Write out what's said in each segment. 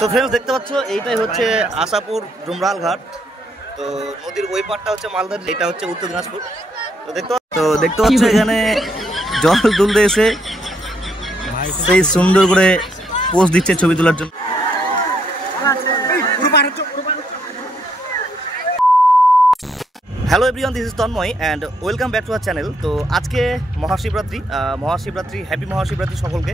তো ফ্রেন্ডস দেখতে পাচ্ছ এইটাই হচ্ছে আশাপুর ডুমরাল ঘাট। তো নদীর ওই পারটা হচ্ছে মালদার, এটা হচ্ছে উত্তর দিনাজপুর। তো দেখতে পাচ্ছ এখানে জল তুলতে এসে সেই সুন্দর করে পোজ দিচ্ছে ছবি তোলার জন্য। Hello everyone, this is Tanmoy and welcome back to our channel. তো আজকে মহাশিবরাত্রি, হ্যাপি মহাশিবরাত্রি সকলকে।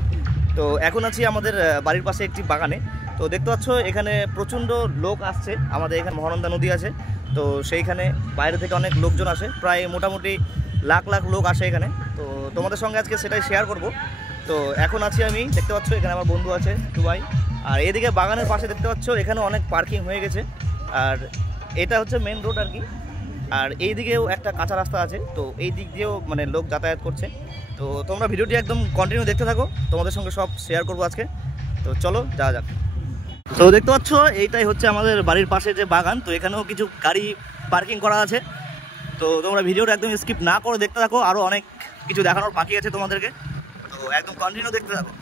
তো এখন আছি আমাদের বাড়ির পাশে একটি বাগানে। তো দেখতে পাচ্ছ এখানে প্রচণ্ড লোক আসছে, আমাদের এখানে মহানন্দা নদী আছে। তো সেইখানে বাইরে থেকে অনেক লোকজন আসে, প্রায় মোটামুটি লাখ লাখ লোক আসে এখানে। তো তোমাদের সঙ্গে আজকে সেটাই শেয়ার করব। তো এখন আছি আমি, দেখতে পাচ্ছ এখানে আমার বন্ধু আছে দুবাই। আর এদিকে বাগানের পাশে দেখতে পাচ্ছ এখানে অনেক পার্কিং হয়ে গেছে, আর এটা হচ্ছে মেন রোড আর কি। আর এই দিকেও একটা কাঁচা রাস্তা আছে, তো এই দিক দিয়েও মানে লোক যাতায়াত করছে। তো তোমরা ভিডিওটি একদম কন্টিনিউ দেখতে থাকো, তোমাদের সঙ্গে সব শেয়ার করবো আজকে। তো চলো যাওয়া যাক। তো দেখতে পাচ্ছ এইটাই হচ্ছে আমাদের বাড়ির পাশে যে বাগান। তো এখানেও কিছু গাড়ি পার্কিং করা আছে। তো তোমরা ভিডিওটা একদম স্কিপ না করে দেখতে থাকো, আরও অনেক কিছু দেখানোর বাকি আছে তোমাদেরকে। তো একদম কন্টিনিউ দেখতে থাকো।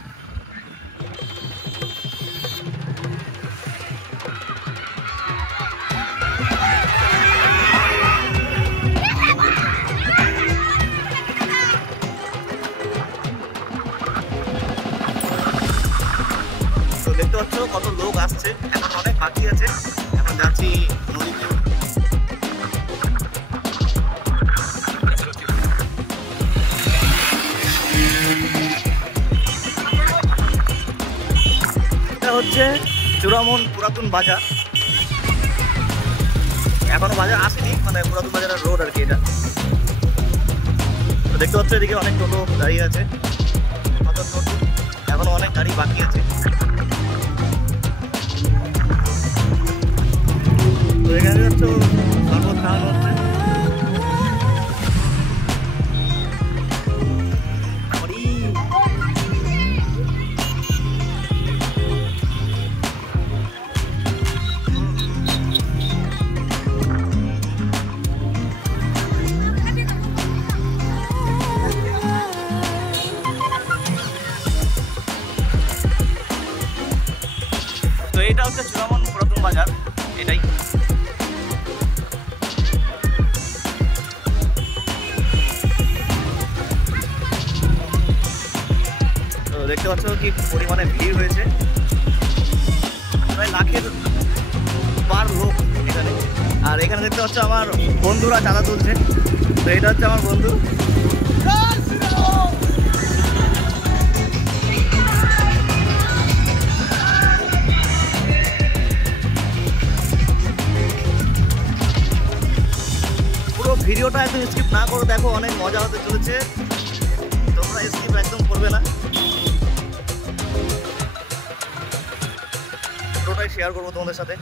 দেখতে পাচ্ছ কত লোক আসছে, এখন অনেক বাকি আছে। এখন যাচ্ছি নদীতে। এটা হচ্ছে চূড়ামন পুরাতন বাজার। এখনো বাজার আসেনি, মানে পুরাতন বাজারের রোড আর কি এটা। তো দেখতে পাচ্ছ এদিকে অনেক টোটো দাঁড়িয়ে আছে, কত টোটো, এখনো অনেক গাড়ি বাকি আছে। তো এখানে যাচ্ছ শরবত খাওয়ানো হচ্ছে। তো এইটা হচ্ছে চূড়ামন পুরাতন বাজার, এটাই। তো দেখতে পাচ্ছ কি পরিমাণে ভিড় হয়েছে, প্রায় লাখের পার লোক এখানে। আর এখানে দেখতে পাচ্ছ আমার বন্ধুরা চাঁদা তুলছে। তো এটা হচ্ছে আমার বন্ধু। পুরো ভিডিওটা একদম স্কিপ না করে দেখো, অনেক মজা হতে চলেছে। তোমরা স্কিপ একদম করবে না, পুরোটাই শেয়ার করবো তোমাদের সাথে।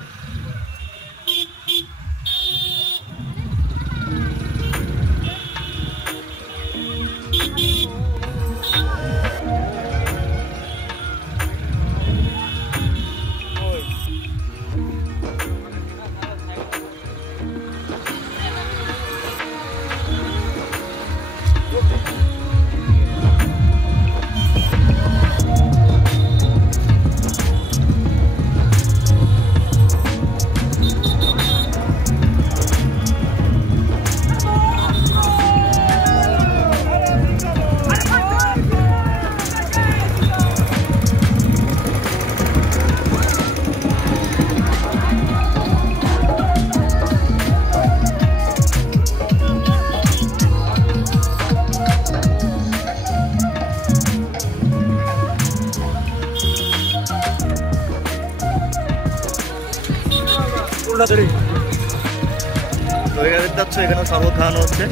তো এখানে দেখতে পাচ্ছ এখানে শরবত খাওয়ানো হচ্ছে।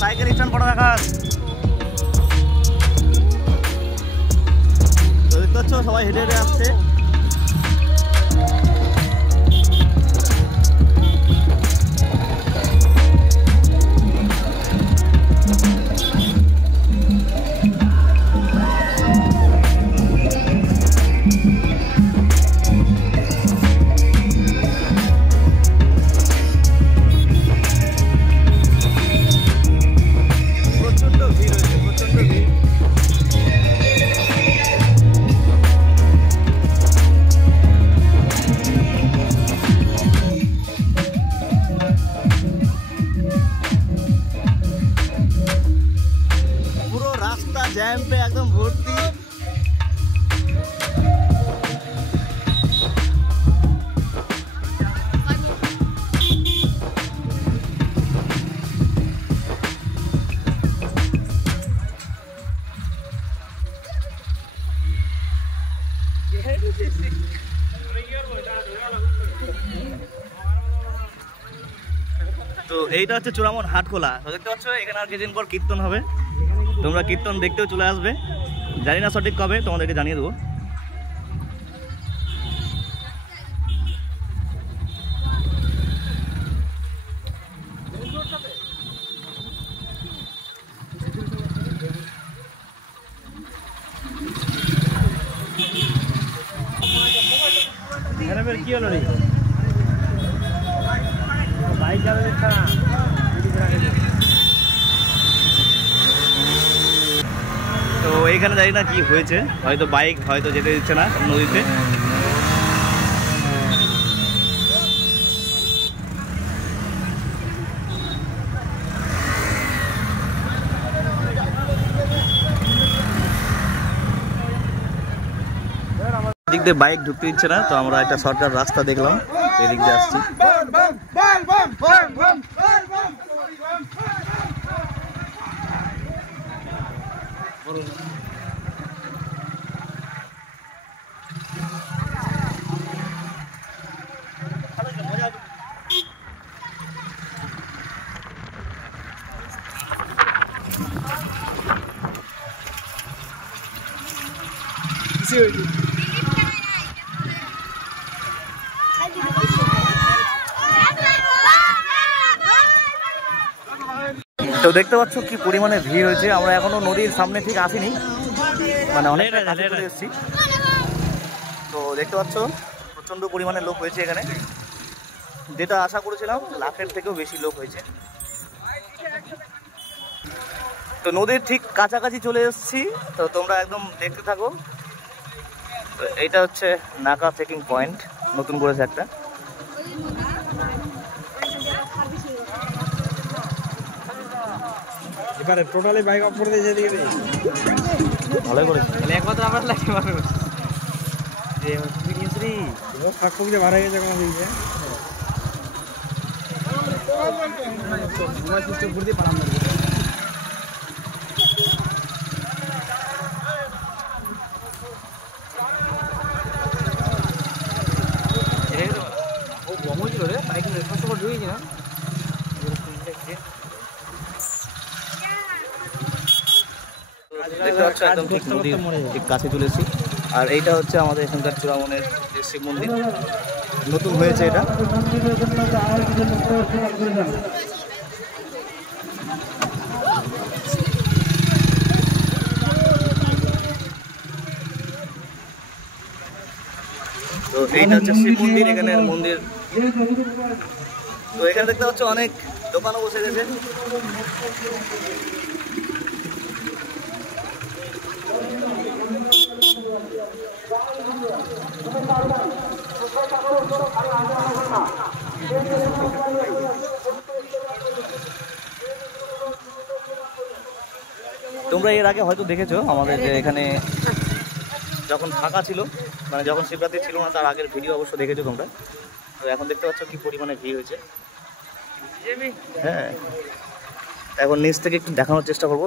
সাইকেল স্ট্যান্ড পড়া দেখা। তো দেখতে পাচ্ছ সবাই হেঁটে হেঁটে আসছে। প্রচন্ড ভিড় হয়েছে, প্রচন্ড ভিড়। জ্যাম পে একদম ভর্তি। তো এইটা হচ্ছে চূড়ামন হাটখোলা। তো দেখতে পাচ্ছ এখানে আর কিছুদিন পর কীর্তন হবে, তোমরা কীর্তন দেখতেও চলে আসবে। জানি না সঠিক কবে, তোমাদেরকে জানিয়ে দেবো। কি হলো রে বাইক যাবে না। তো এইখানে জানি না কি হয়েছে, হয়তো বাইক হয়তো যেতে দিচ্ছে না নদীতে। এদিক দিয়ে বাইক ঢুকতে দিচ্ছে না, তো আমরা একটা শর্টকাট রাস্তা দেখলাম, এদিক দিয়ে আসছি। তো দেখতে পাচ্ছ কি পরিমাণে ভিড় হয়েছে। আমরা এখনো নদীর সামনে ঠিক আসিনি, মানে অনেকটা কাছে চলে এসেছি। তো দেখতে পাচ্ছ প্রচন্ড পরিমাণে লোক হয়েছে এখানে, যেটা আশা করেছিলাম লাখের থেকেও বেশি লোক হয়েছে। তো নদীর ঠিক কাছাকাছি চলে এসেছি, তো তোমরা একদম দেখতে থাকো। তো এইটা হচ্ছে নাকা চেকিং পয়েন্ট, নতুন করেছে একটা। এবারে টোটালি বাইক অফ করে দিয়ে যেদিকে ভালোই করেছে। তাহলে একমাত্র আমার লাগে মানুষ যে শ্রী ও ফাঁক যে ভাড়া গেছে কোনো দিকে মোবাইল সিস্টেম করে দিয়ে পালাম। ও বমো ছিল রে বাইক কষ্ট করে ঢুকেছি না। দেখতে পাচ্ছ একদম ঠিক নদীর ঠিক কাছে চলেছি। আর এইটা হচ্ছে আমাদের এখানকার চূড়ামনের যে শিব মন্দির, নতুন হয়েছে এটা। তো এইটা হচ্ছে শিব মন্দির, এখানের মন্দির। তো এখানে দেখতে পাচ্ছ অনেক দোকানও বসে গেছে। তোমরা এর আগে হয়তো দেখেছো আমাদের যে এখানে যখন ফাঁকা ছিল, মানে যখন শিবরাত্রি ছিল না, তার আগের ভিডিও অবশ্য দেখেছো তোমরা। তো এখন দেখতে পাচ্ছ কি পরিমাণে ভিড় হয়েছে। হ্যাঁ, এখন নিচ থেকে একটু দেখানোর চেষ্টা করবো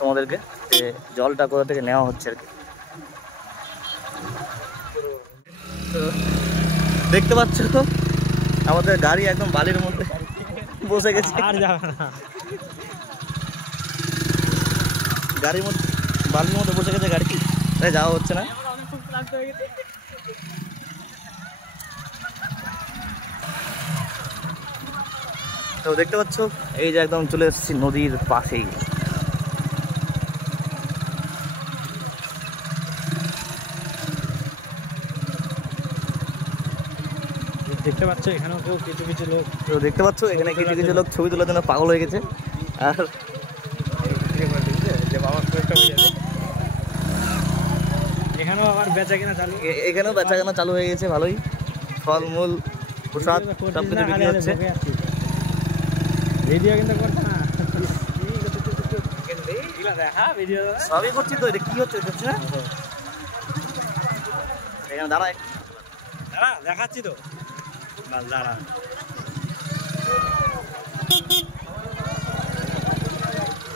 তোমাদেরকে যে জলটা কোথা থেকে নেওয়া হচ্ছে আর কি। তো দেখতে পাচ্ছ আমাদের গাড়ি একদম বালির মধ্যে বসে গেছে, আর যাবে না। গাড়ির মধ্যে বালির মধ্যে বসে গেছে গাড়ি, তাই যাওয়া হচ্ছে না। তো দেখতে পাচ্ছ এই যে একদম চলে এসেছি নদীর পাশেই। দেখতে পাচ্ছ এখানেও কেউ কিছু কিছু লোক, তো দেখতে পাচ্ছ এখানে কিছু কিছু লোক ছবি তোলার জন্য পাগল হয়ে গেছে। আর যে বাবা কষ্ট হয়ে যাবে, এখানেও আবার বেচা কেনা চালু, এখানেও বেচা কেনা চালু হয়ে গেছে ভালোই। ফলমূল, প্রসাদ সব কিছু বিক্রি হচ্ছে। ভিডিও কিন্তু করছে না। সবই করছি তো, এটা কি হচ্ছে হচ্ছে না এখানে দাঁড়া দেখাচ্ছি তো, দাঁড়া।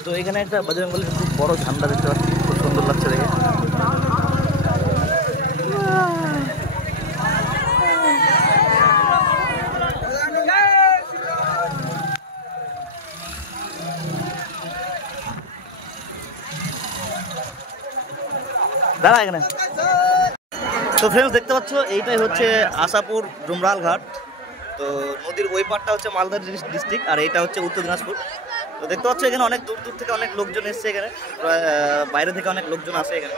তো এখানে একটা বজরংবলীর খুব বড় ঝান্ডা দেখতে পাচ্ছি, খুব সুন্দর লাগছে দেখে। দাঁড়া এখানে। তো ফ্রেন্ডস দেখতে পাচ্ছ এইটাই হচ্ছে আশাপুর ডুমরাল ঘাট। তো নদীর ওই পারটা হচ্ছে মালদা ডিস্ট্রিক্ট আর এইটা হচ্ছে উত্তর দিনাজপুর। তো দেখতে পাচ্ছ এখানে অনেক দূর দূর থেকে অনেক লোকজন এসছে, এখানে প্রায় বাইরে থেকে অনেক লোকজন আসে এখানে।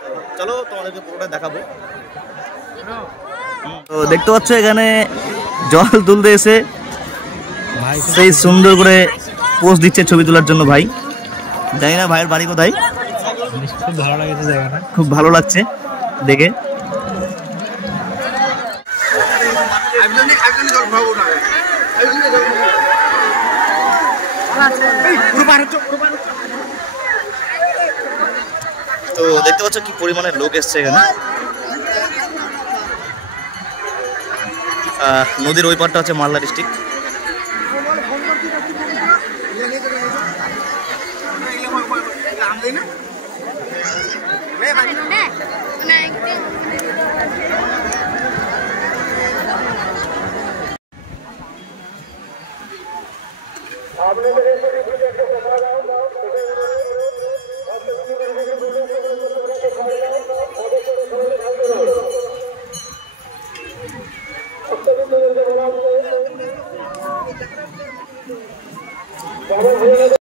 তো চলো তোমাদেরকে পুরোটা দেখাবো। তো দেখতে পাচ্ছ এখানে জল তুলতে এসে সেই সুন্দর করে পোস্ট দিচ্ছে ছবি তোলার জন্য ভাই। জানি না ভাইয়ের বাড়ি কোথায়। খুব ভালো লাগছে জায়গাটা, খুব ভালো লাগছে দেখে। তো দেখতে পাচ্ছ কি পরিমাণে লোক এসছে এখানে। নদীর ওই পারটা হচ্ছে মালদা ডিস্ট্রিক্ট।